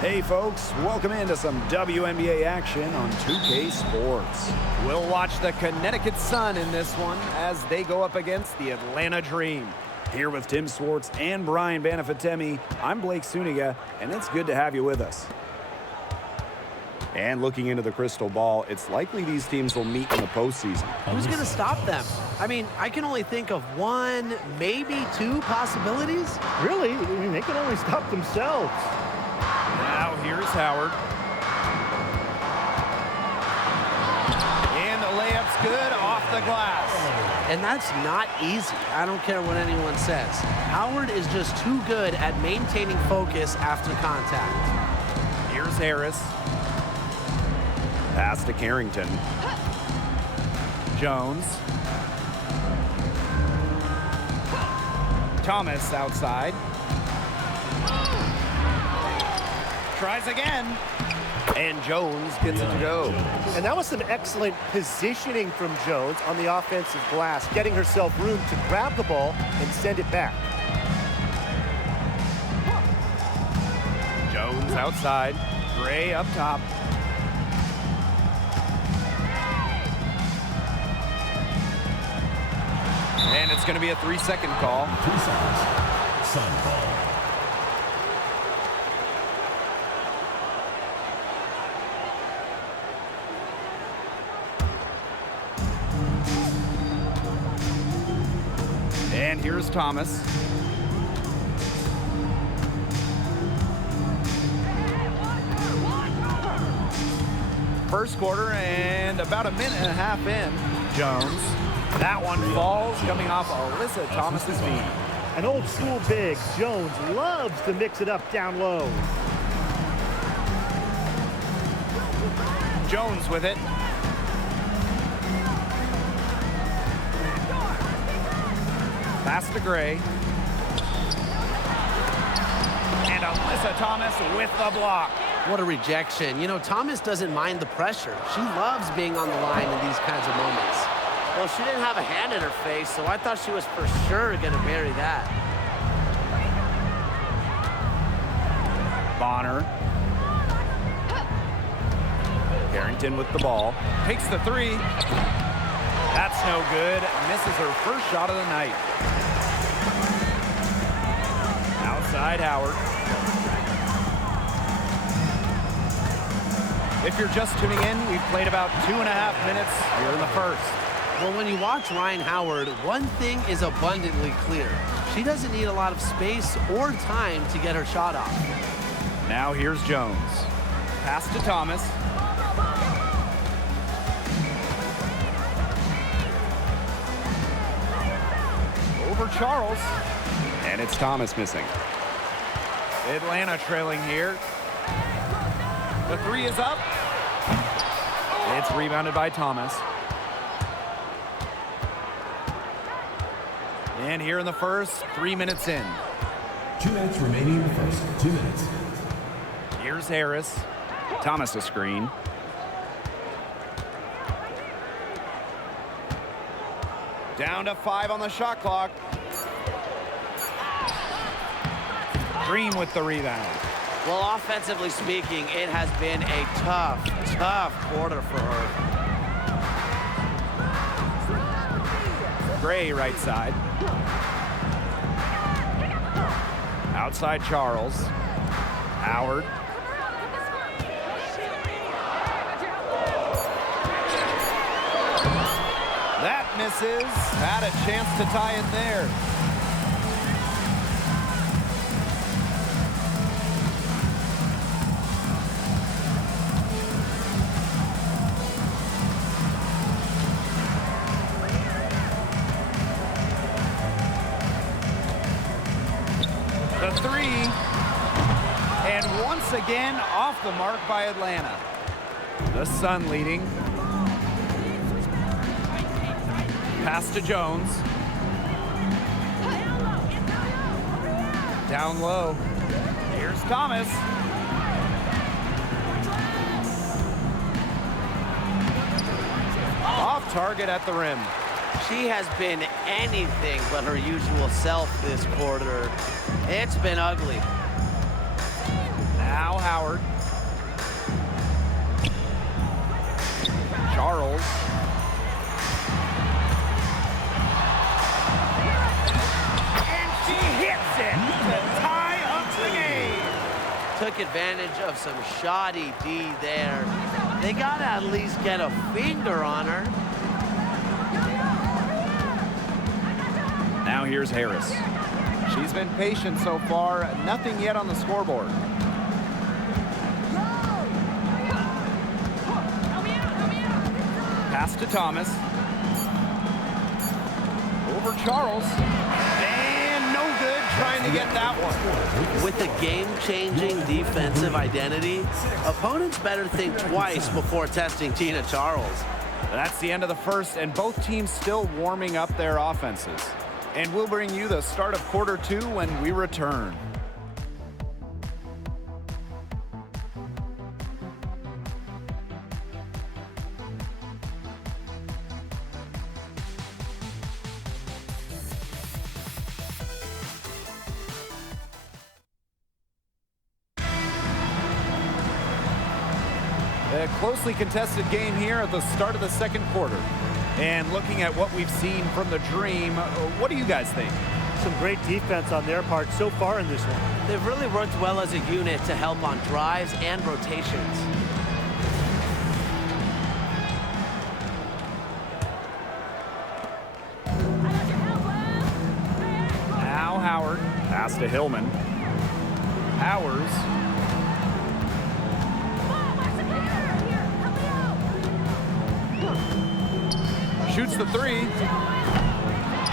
Hey folks, welcome into some WNBA action on 2K Sports. We'll watch the Connecticut Sun in this one as they go up against the Atlanta Dream. Here with Tim Swartz and Brian Banafitemi, I'm Blake Suniga, and it's good to have you with us. And looking into the crystal ball, it's likely these teams will meet in the postseason. Who's going to stop them? I mean, I can only think of one, maybe two possibilities. Really? I mean, they can only stop themselves. Now here's Howard. And the layup's good off the glass. And that's not easy. I don't care what anyone says. Howard is just too good at maintaining focus after contact. Here's Harris. Pass to Carrington. Jones. Thomas outside. Tries again. And Jones gets it to go. And that was some excellent positioning from Jones on the offensive glass, getting herself room to grab the ball and send it back. Jones outside. Gray up top. And it's going to be a 3-second call. 2 seconds. Sun ball. And here's Thomas. First quarter and about a minute and a half in. Jones. That one falls coming off Alyssa Thomas's feet. An old school big, Jones loves to mix it up down low. Jones with it. Pass to Gray. And Alyssa Thomas with the block. What a rejection. You know, Thomas doesn't mind the pressure. She loves being on the line in these kinds of moments. Well, she didn't have a hand in her face, so I thought she was for sure going to bury that. Bonner. Carrington with the ball. Takes the three. That's no good. Misses her first shot of the night. Outside Howard. If you're just tuning in, we've played about 2.5 minutes here in the first. Well, when you watch Rhyne Howard, one thing is abundantly clear. She doesn't need a lot of space or time to get her shot off. Now here's Jones. Pass to Thomas. Over Charles. And it's Thomas missing. Atlanta trailing here. The three is up. It's rebounded by Thomas. And here in the first, 3 minutes in. 2 minutes remaining in the first. 2 minutes. Here's Harris. Thomas a screen. Down to 5 on the shot clock. Dream with the rebound. Well, offensively speaking, it has been a tough quarter for her. Gray right side. Outside Charles. Howard. That misses. Had a chance to tie it there. The three, and once again off the mark by Atlanta. The Sun leading. Pass to Jones. Down low. Here's Thomas. Off target at the rim. She has been anything but her usual self this quarter. It's been ugly. Now Howard. Charles. And she hits it to tie up the game. Took advantage of some shoddy D there. They got to at least get a finger on her. Now here's Harris. She's been patient so far. Nothing yet on the scoreboard. Pass to Thomas. Over Charles. And no good trying to get that one. With a game-changing defensive identity, opponents better think twice before testing Tina Charles. That's the end of the first, and both teams still warming up their offenses. And we'll bring you the start of quarter two when we return. A closely contested game here at the start of the second quarter. And looking at what we've seen from the Dream, what do you guys think? Some great defense on their part so far in this one. They've really worked well as a unit to help on drives and rotations. Now Howard. Pass to Hillman. Powers. Shoots the three.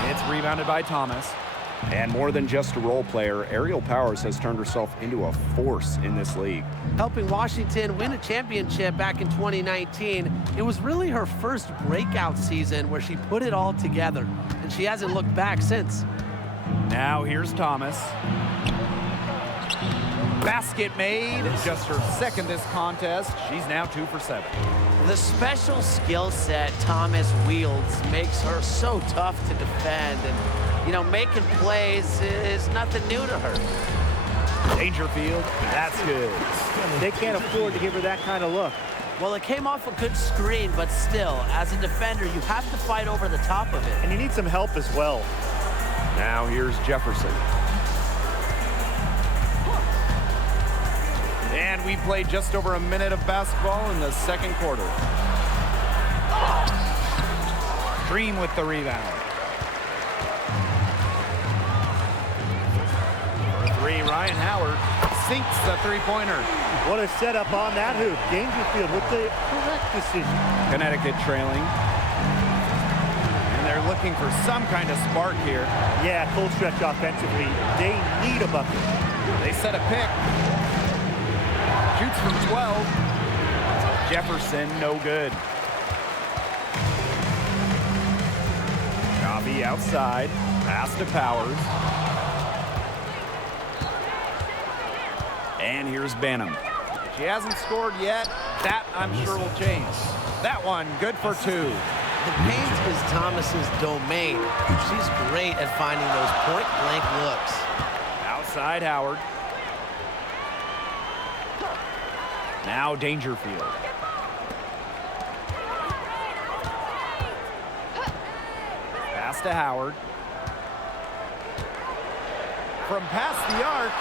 It's rebounded by Thomas. And more than just a role player, Ariel Powers has turned herself into a force in this league. Helping Washington win a championship back in 2019, it was really her first breakout season where she put it all together, and she hasn't looked back since. Now here's Thomas. Basket made. Just her second this contest. She's now 2 for 7. The special skill set Thomas wields makes her so tough to defend, and making plays is nothing new to her. Dangerfield, that's good. They can't afford to give her that kind of look. Well, it came off a good screen, but still, as a defender, you have to fight over the top of it. And you need some help as well. Now here's Jefferson. And we played just over a minute of basketball in the second quarter. Dream with the rebound. For three, Ryan Howard sinks the three-pointer. What a setup on that hoop. Dangerfield with the correct decision. Connecticut trailing. And they're looking for some kind of spark here. Yeah, cold stretch offensively. They need a bucket. They set a pick. Shoots from 12. Jefferson, no good. Javi outside. Pass to Powers. And here's Banham. She hasn't scored yet. That, I'm sure, will change. That one, good for 2. The paint is Thomas's domain. She's great at finding those point-blank looks. Outside Howard. Now Dangerfield. Pass to Howard. From past the arc.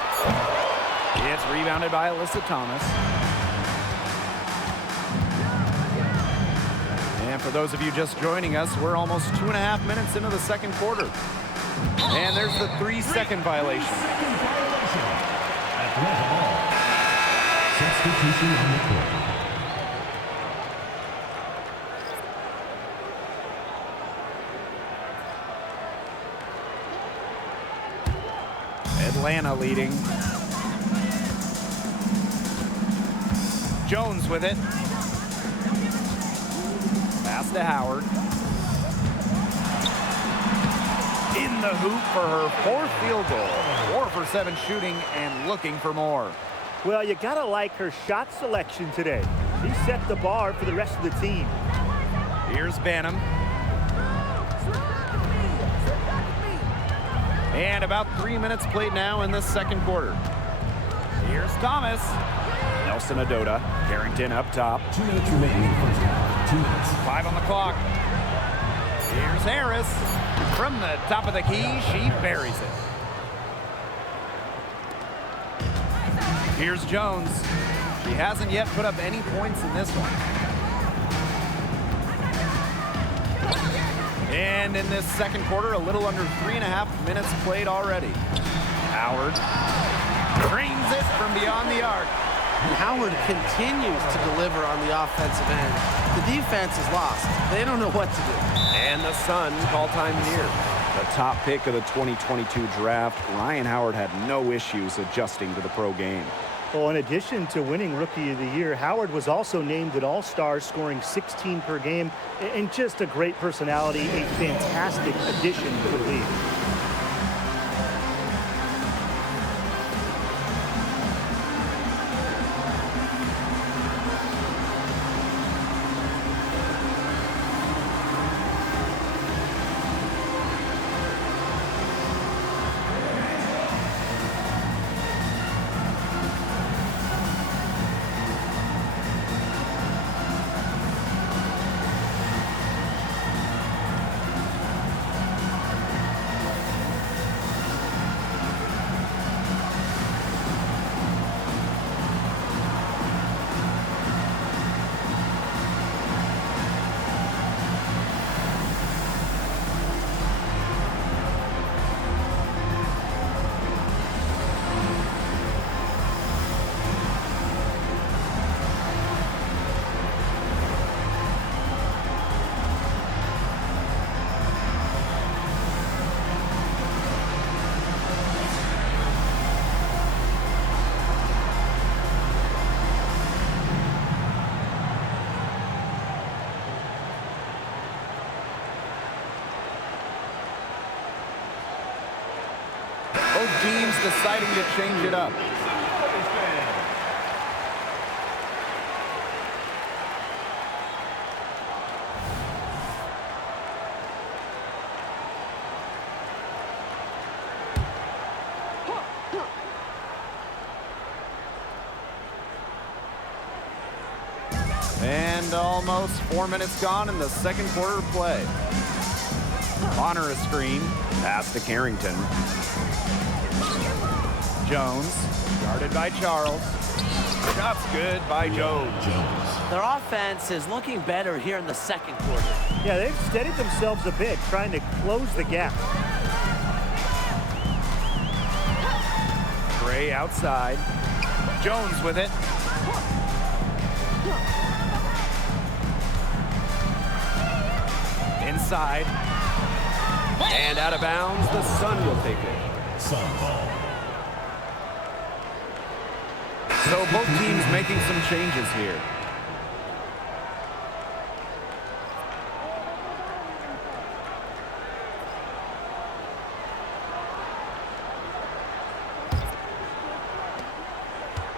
It's rebounded by Alyssa Thomas. And for those of you just joining us, we're almost 2.5 minutes into the second quarter. And there's the 3-second violation. Atlanta ball. Substitution on the court. Atlanta leading. Jones with it. Pass to Howard. In the hoop for her 4th field goal. 4 for 7 shooting and looking for more. Well, you gotta like her shot selection today. She set the bar for the rest of the team. Here's Banham. And about 3 minutes played now in this second quarter. Here's Thomas. Nelson Adota. Carrington up top. 2 minutes remaining in the first half. 2 minutes. 5 on the clock. Here's Harris. From the top of the key, she buries it. Here's Jones. She hasn't yet put up any points in this one. And in this second quarter, a little under 3.5 minutes played already. Howard trains it from beyond the arc. And Howard continues to deliver on the offensive end. The defense is lost. They don't know what to do. And the Sun call time here. The top pick of the 2022 draft, Ryan Howard had no issues adjusting to the pro game. Well, in addition to winning Rookie of the Year, Howard was also named an All-Star, scoring 16 per game, and just a great personality, a fantastic addition to the league. Both teams deciding to change it up. And almost 4 minutes gone in the second quarter of play. Bonner a screen. Pass to Carrington. Jones, guarded by Charles. Shot's good by Jones. Their offense is looking better here in the second quarter. Yeah, they've steadied themselves a bit, trying to close the gap. Gray outside. Jones with it. Inside. And out of bounds, the Sun will take it. Sun ball. So both teams making some changes here.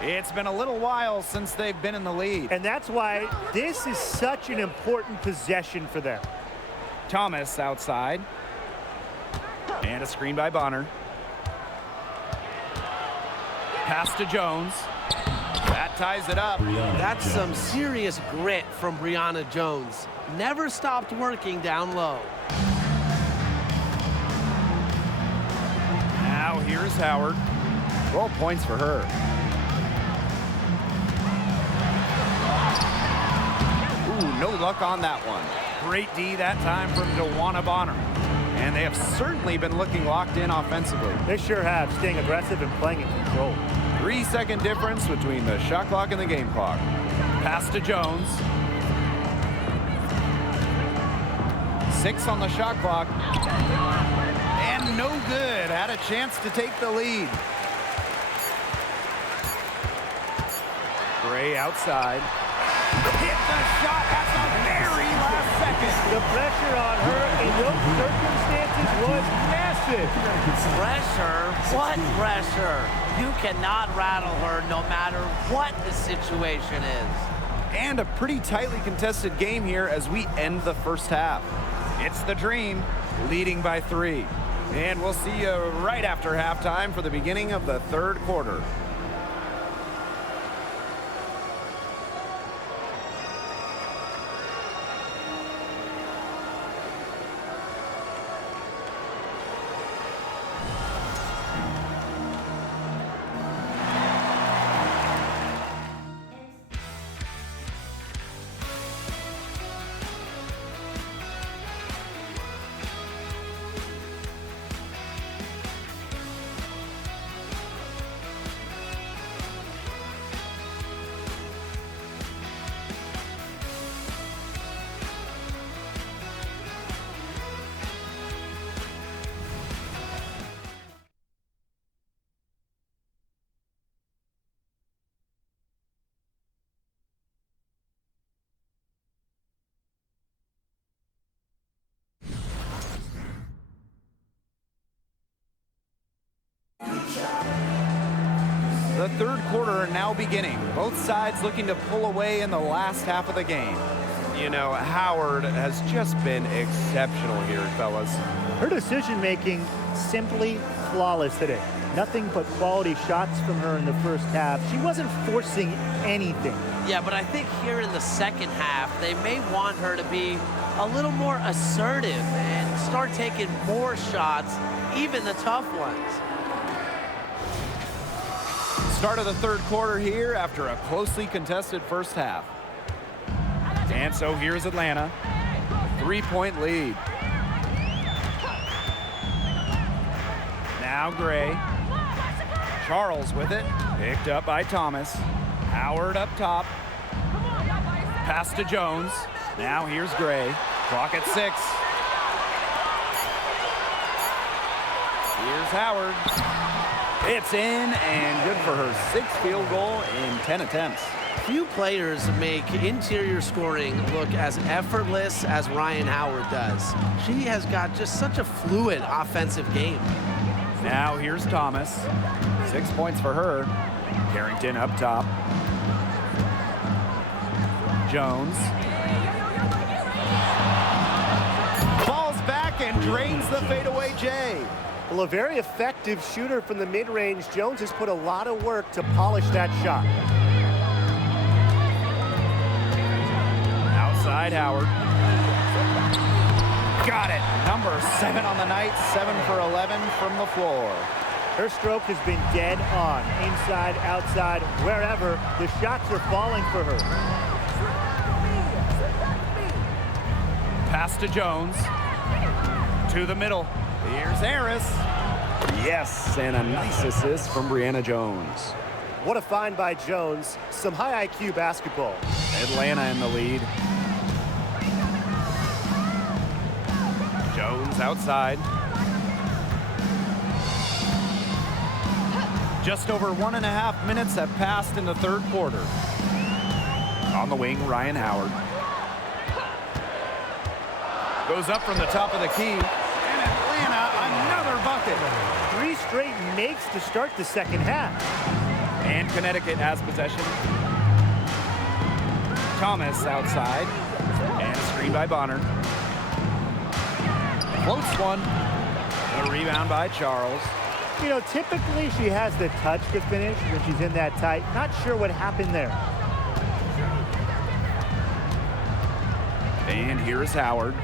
It's been a little while since they've been in the lead. And that's why this is such an important possession for them. Thomas outside. And a screen by Bonner. Pass to Jones. That ties it up. That's some serious grit from Brianna Jones. Never stopped working down low. Now here's Howard. 12 points for her. Ooh, no luck on that one. Great D that time from DeWanna Bonner. And they have certainly been looking locked in offensively. They sure have, staying aggressive and playing in control. 3-second difference between the shot clock and the game clock. Pass to Jones. 6 on the shot clock. And no good. Had a chance to take the lead. Gray outside. Hit the shot at the very last second. The pressure on her in those circumstances was massive. Pressure? What pressure? You cannot rattle her no matter what the situation is. And a pretty tightly contested game here as we end the first half. It's the Dream, leading by 3. And we'll see you right after halftime for the beginning of the third quarter. The third quarter now beginning. Both sides looking to pull away in the last half of the game. You know, Howard has just been exceptional here, fellas. Her decision-making simply flawless today. Nothing but quality shots from her in the first half. She wasn't forcing anything. Yeah, but I think here in the second half, they may want her to be a little more assertive and start taking more shots, even the tough ones. Start of the third quarter here after a closely contested first half. And so here's Atlanta. 3-point lead. Now Gray. Charles with it. Picked up by Thomas. Howard up top. Pass to Jones. Now here's Gray. Clock at 6. Here's Howard. It's in and good for her 6th field goal in 10 attempts. Few players make interior scoring look as effortless as Ryan Howard does. She has got just such a fluid offensive game. Now here's Thomas. 6 points for her. Carrington up top. Jones. Falls back and drains the fadeaway J. Well, a very effective shooter from the mid-range. Jones has put a lot of work to polish that shot. Outside Howard. Got it. Number 7 on the night. 7 for 11 from the floor. Her stroke has been dead on. Inside, outside, wherever. The shots are falling for her. Pass to Jones. To the middle. Here's Harris. Yes, and a nice assist from Brianna Jones. What a find by Jones. Some high IQ basketball. Atlanta in the lead. Jones outside. Just over 1.5 minutes have passed in the third quarter. On the wing, Ryan Howard. Goes up from the top of the key. And Atlanta, another bucket. 3 straight makes to start the second half. And Connecticut has possession. Thomas outside. And screen by Bonner. Floats one. A rebound by Charles. You know, typically she has the touch to finish when she's in that tight. Not sure what happened there. And here's Howard.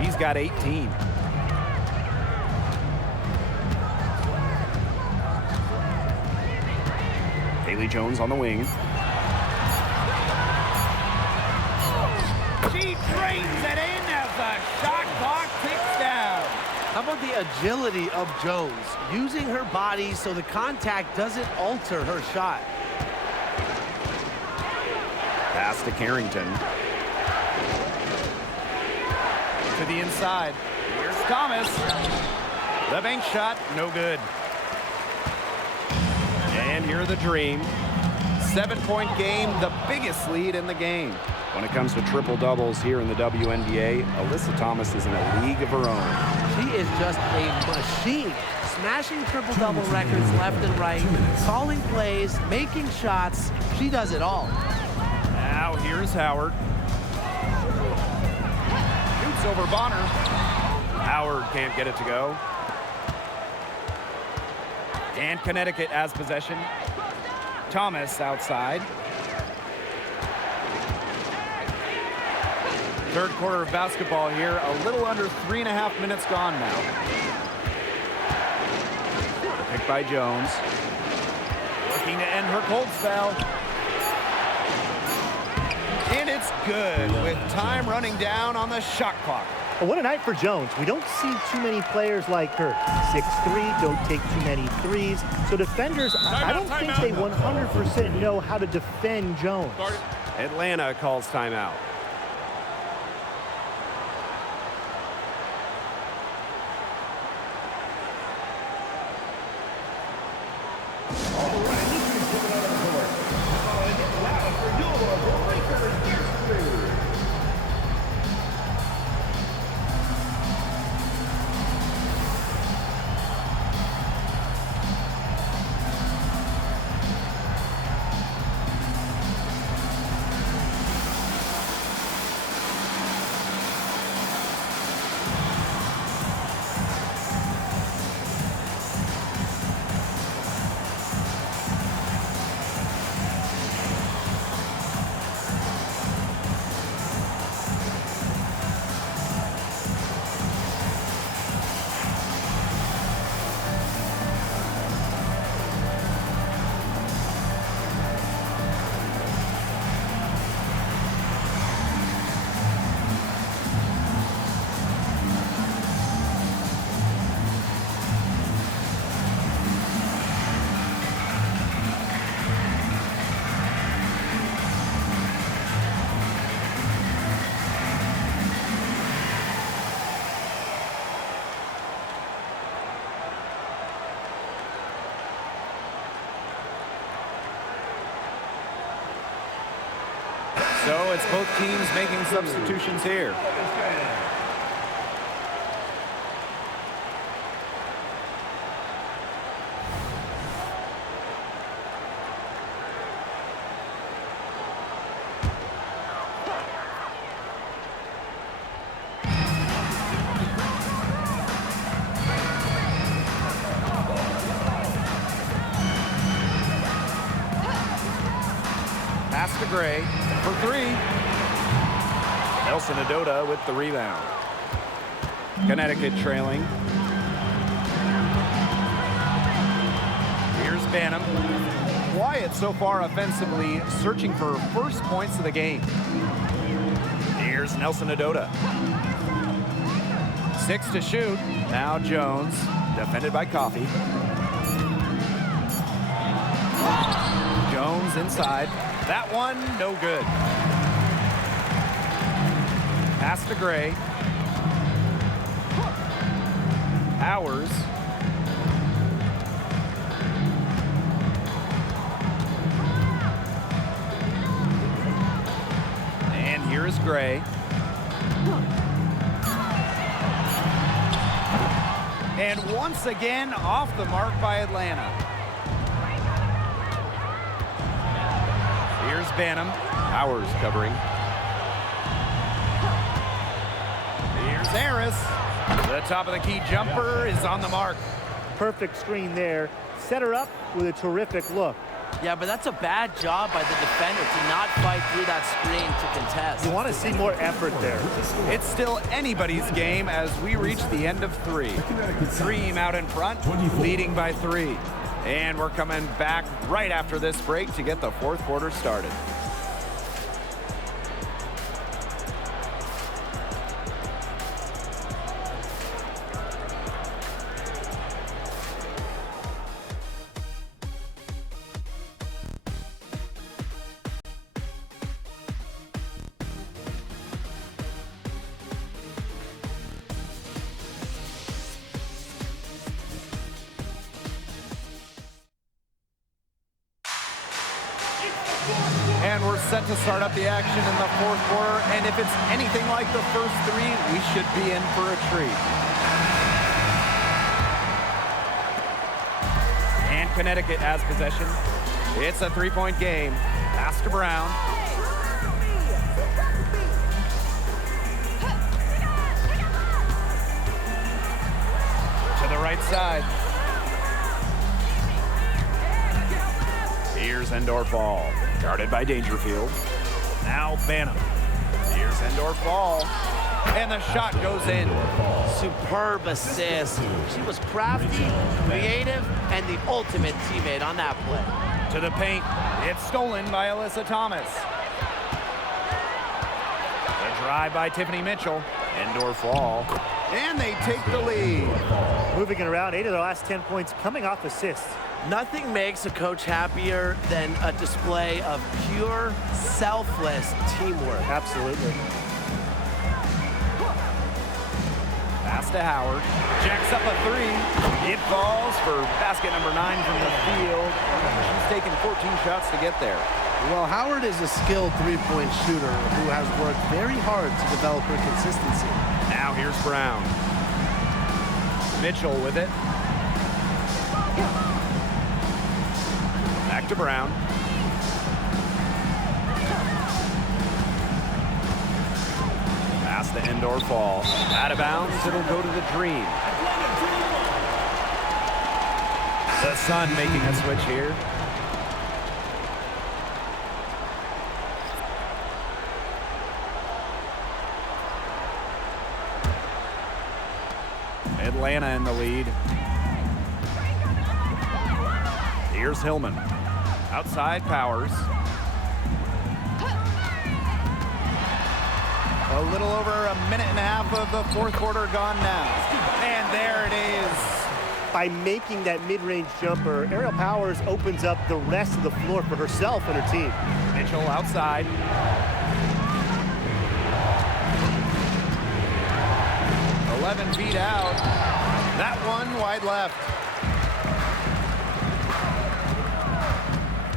He's got 18. Haley Jones on the wing. She drains it in as the shot clock ticks down. How about the agility of Jones, using her body so the contact doesn't alter her shot? Pass to Carrington. To the inside. Here's Thomas. The bank shot, no good. And here the Dream. 7-point game, the biggest lead in the game. When it comes to triple-doubles here in the WNBA, Alyssa Thomas is in a league of her own. She is just a machine, smashing triple-double records left and right, calling plays, making shots. She does it all. Now here's Howard. Shoots over Bonner. Howard can't get it to go. And Connecticut has possession. Thomas outside. Third quarter of basketball here. A little under 3.5 minutes gone now. Picked by Jones. Looking to end her cold spell. And it's good with time running down on the shot clock. Well, what a night for Jones. We don't see too many players like her. 6'3", don't take too many threes. So defenders, I don't think they 100% know how to defend Jones. Atlanta calls timeout. So it's both teams making substitutions here. Pass to Gray for three. Nelson Adota with the rebound. Connecticut trailing. Here's Banham. Quiet so far offensively, searching for first points of the game. Here's Nelson Adota. 6 to shoot. Now Jones, defended by Coffey. Jones inside. That one, no good. Pass to Gray. Powers. And here's Gray. And once again, off the mark by Atlanta. Here's Banham. Powers covering. Here's Harris. The top of the key jumper is on the mark. Perfect screen there. Set her up with a terrific look. Yeah, but that's a bad job by the defender to not fight through that screen to contest. You want to see more effort there. It's still anybody's game as we reach the end of three. Dream out in front, leading by 3. And we're coming back right after this break to get the fourth quarter started. And we're set to start up the action in the fourth quarter. And if it's anything like the first 3, we should be in for a treat. And Connecticut has possession. It's a 3-point game. Pass to Brown. right side. Here's Endorf Ball, guarded by Dangerfield. Now Banham. Here's Endorf Ball. And the shot goes in. Superb assist. She was crafty, creative, and the ultimate teammate on that play. To the paint. It's stolen by Alyssa Thomas. The drive by Tiffany Mitchell. Endorf Ball. And they take the lead. Moving it around, 8 of their last 10 points coming off assists. Nothing makes a coach happier than a display of pure, selfless teamwork. Absolutely. Pass to Howard. Jacks up a three. It falls for basket number 9 from the field. She's taken 14 shots to get there. Well, Howard is a skilled three-point shooter who has worked very hard to develop her consistency. Now here's Brown. Mitchell with it. Back to Brown. Pass to Endorf Ball. Out of bounds, it'll go to the Dream. The Sun making a switch here. Atlanta in the lead. Here's Hillman. Outside Powers. A little over a minute and a half of the fourth quarter gone now. And there it is. By making that mid-range jumper, Ariel Powers opens up the rest of the floor for herself and her team. Mitchell outside. Feet out. That one wide left.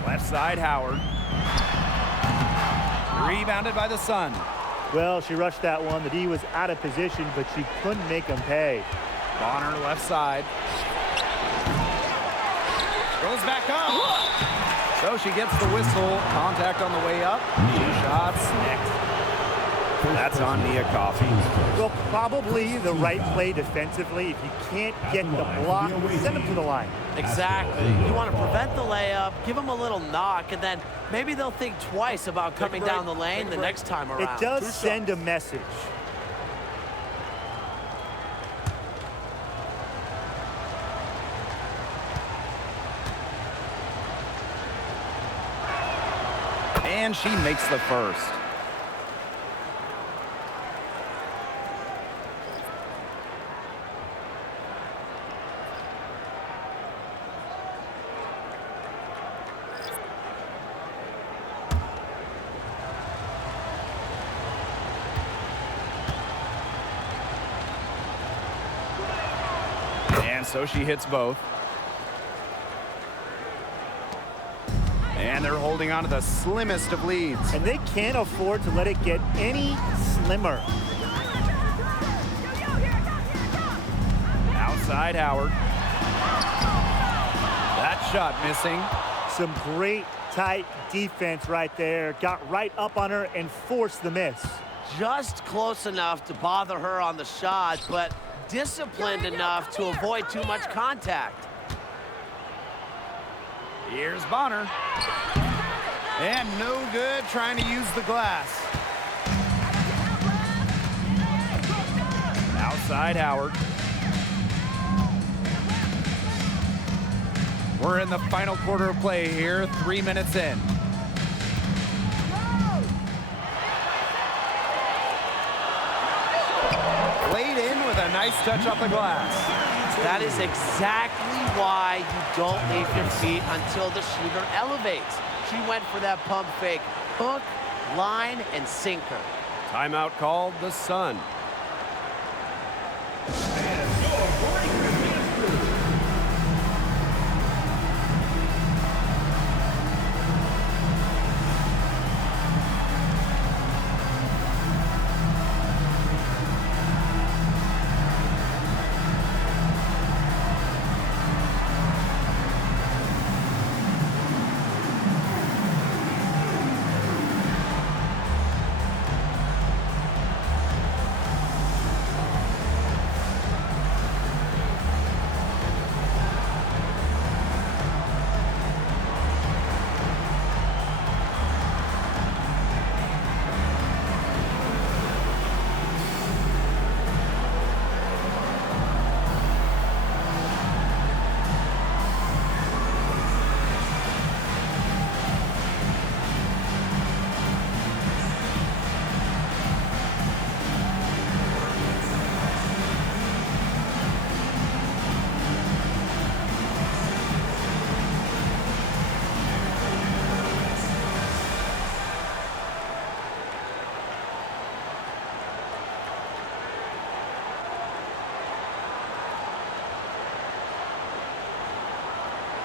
Left side, Howard. Rebounded by the Sun. Well, she rushed that one. The D was out of position, but she couldn't make them pay. Bonner left side. Goes back up. So she gets the whistle. Contact on the way up. 2 shots next. That's on Nia Coffey. Well, probably the right play defensively. If you can't get the block, send them to the line. Exactly. You want to prevent the layup, give them a little knock, and then maybe they'll think twice about coming down the lane the next time around. It does send a message. And she makes the first. And so she hits both. And they're holding on to the slimmest of leads. And they can't afford to let it get any slimmer. Outside Howard. That shot missing. Some great tight defense right there. Got right up on her and forced the miss. Just close enough to bother her on the shot, but disciplined enough to avoid too much contact. Here's Bonner. And no good trying to use the glass. Outside Howard. We're in the final quarter of play here, 3 minutes in. Laid in with a nice touch off the glass. That is exactly why you don't leave your feet until the shooter elevates. She went for that pump fake. Hook, line, and sinker. Timeout called, the Sun.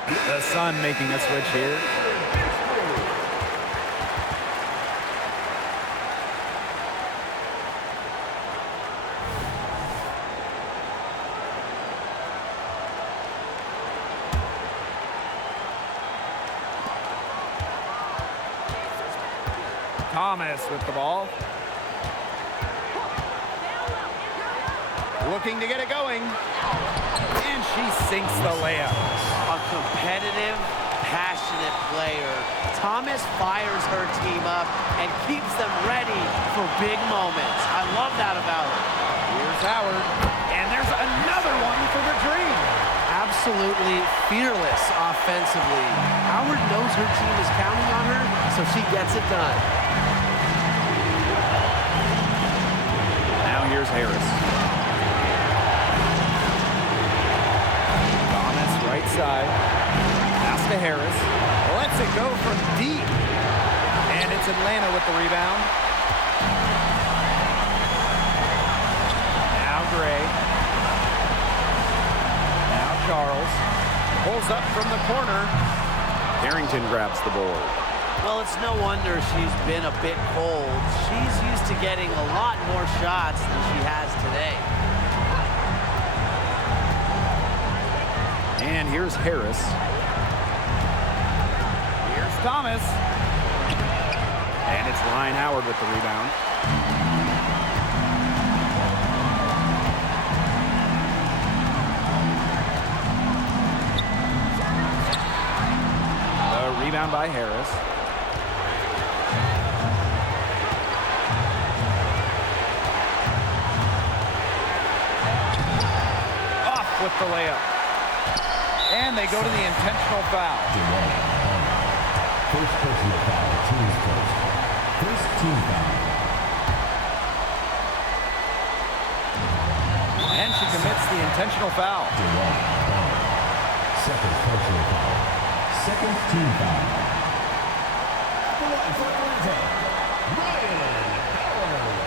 The Sun making a switch here. Thomas with the ball. Looking to get it going. And she sinks the layup. A competitive, passionate player. Thomas fires her team up and keeps them ready for big moments. I love that about her. Here's Howard. And there's another one for the Dream. Absolutely fearless offensively. Howard knows her team is counting on her, so she gets it done. Now here's Harris. Thomas right side. Pass to Harris. Lets it go from deep. And it's Atlanta with the rebound. Now Gray. Now Charles. Pulls up from the corner. Carrington grabs the board. Well, it's no wonder she's been a bit cold. She's used to getting a lot more shots than she has today. And here's Harris. Here's Thomas. And it's Ryan Howard with the rebound. The rebound by Harris. Off with the layup. And they go to the intentional foul. First personal foul, team's first. First team foul. And she commits the intentional foul. Second personal foul. Second team foul. The line for Atlanta, Ryan Howard.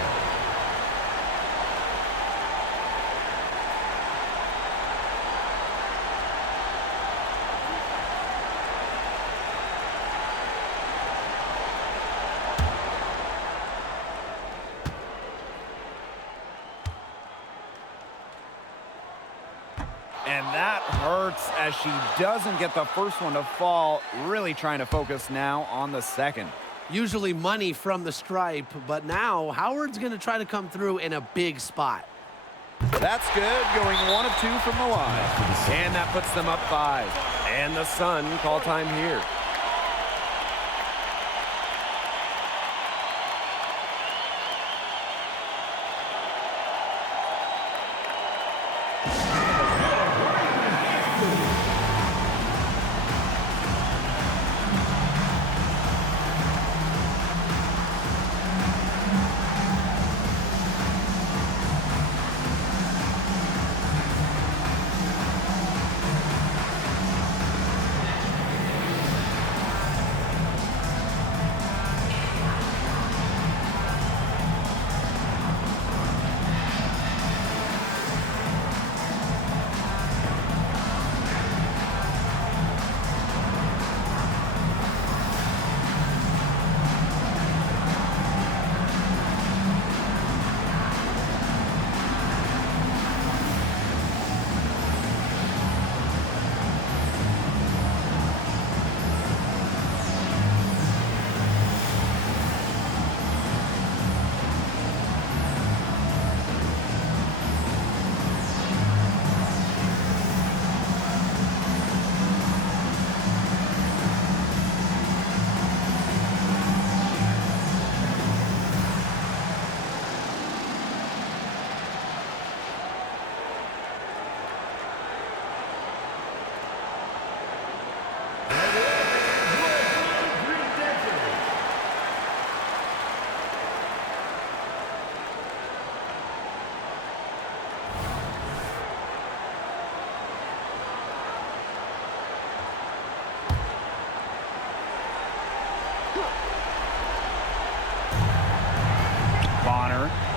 And that hurts as she doesn't get the first one to fall. Really trying to focus now on the second. Usually money from the stripe, but now Howard's going to try to come through in a big spot. That's good, going 1 of 2 from the line. And that puts them up 5. And the Sun call time here.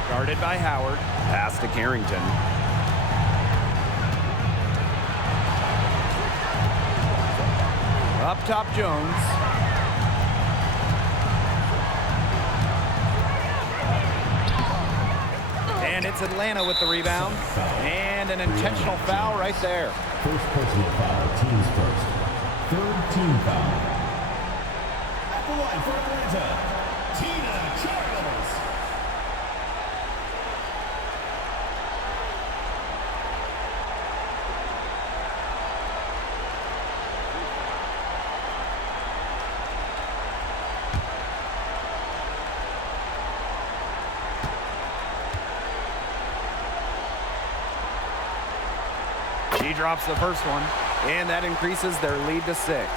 Guarded by Howard. Pass to Carrington. Up top, Jones. And it's Atlanta with the rebound. And an intentional foul right there. First personal foul, teams first. Third team foul. At the line for Atlanta, Tina Charles. She drops the first one, and that increases their lead to 6.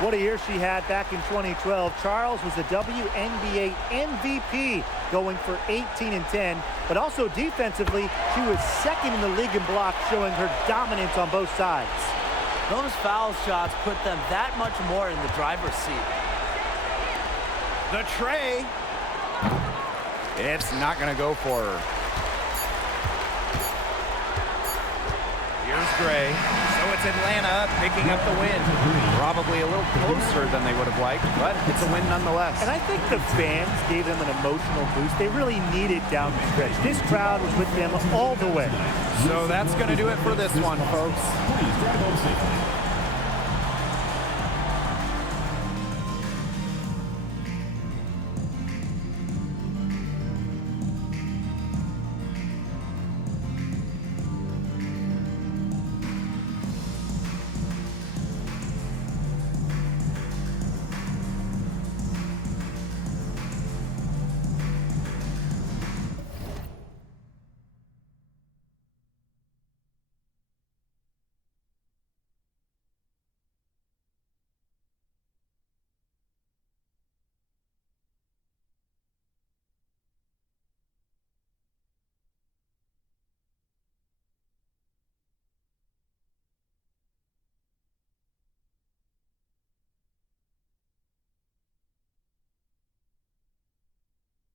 What a year she had back in 2012. Charles was the WNBA MVP, going for 18 and 10, but also defensively, she was second in the league in blocks, showing her dominance on both sides. Those foul shots put them that much more in the driver's seat. The tray. It's not going to go for her. Here's Gray. So it's Atlanta picking up the win. Probably a little closer than they would have liked, but it's a win nonetheless. And I think the fans gave them an emotional boost. They really needed down the stretch. This crowd was with them all the way. So that's going to do it for this one, folks. Please drive home safely.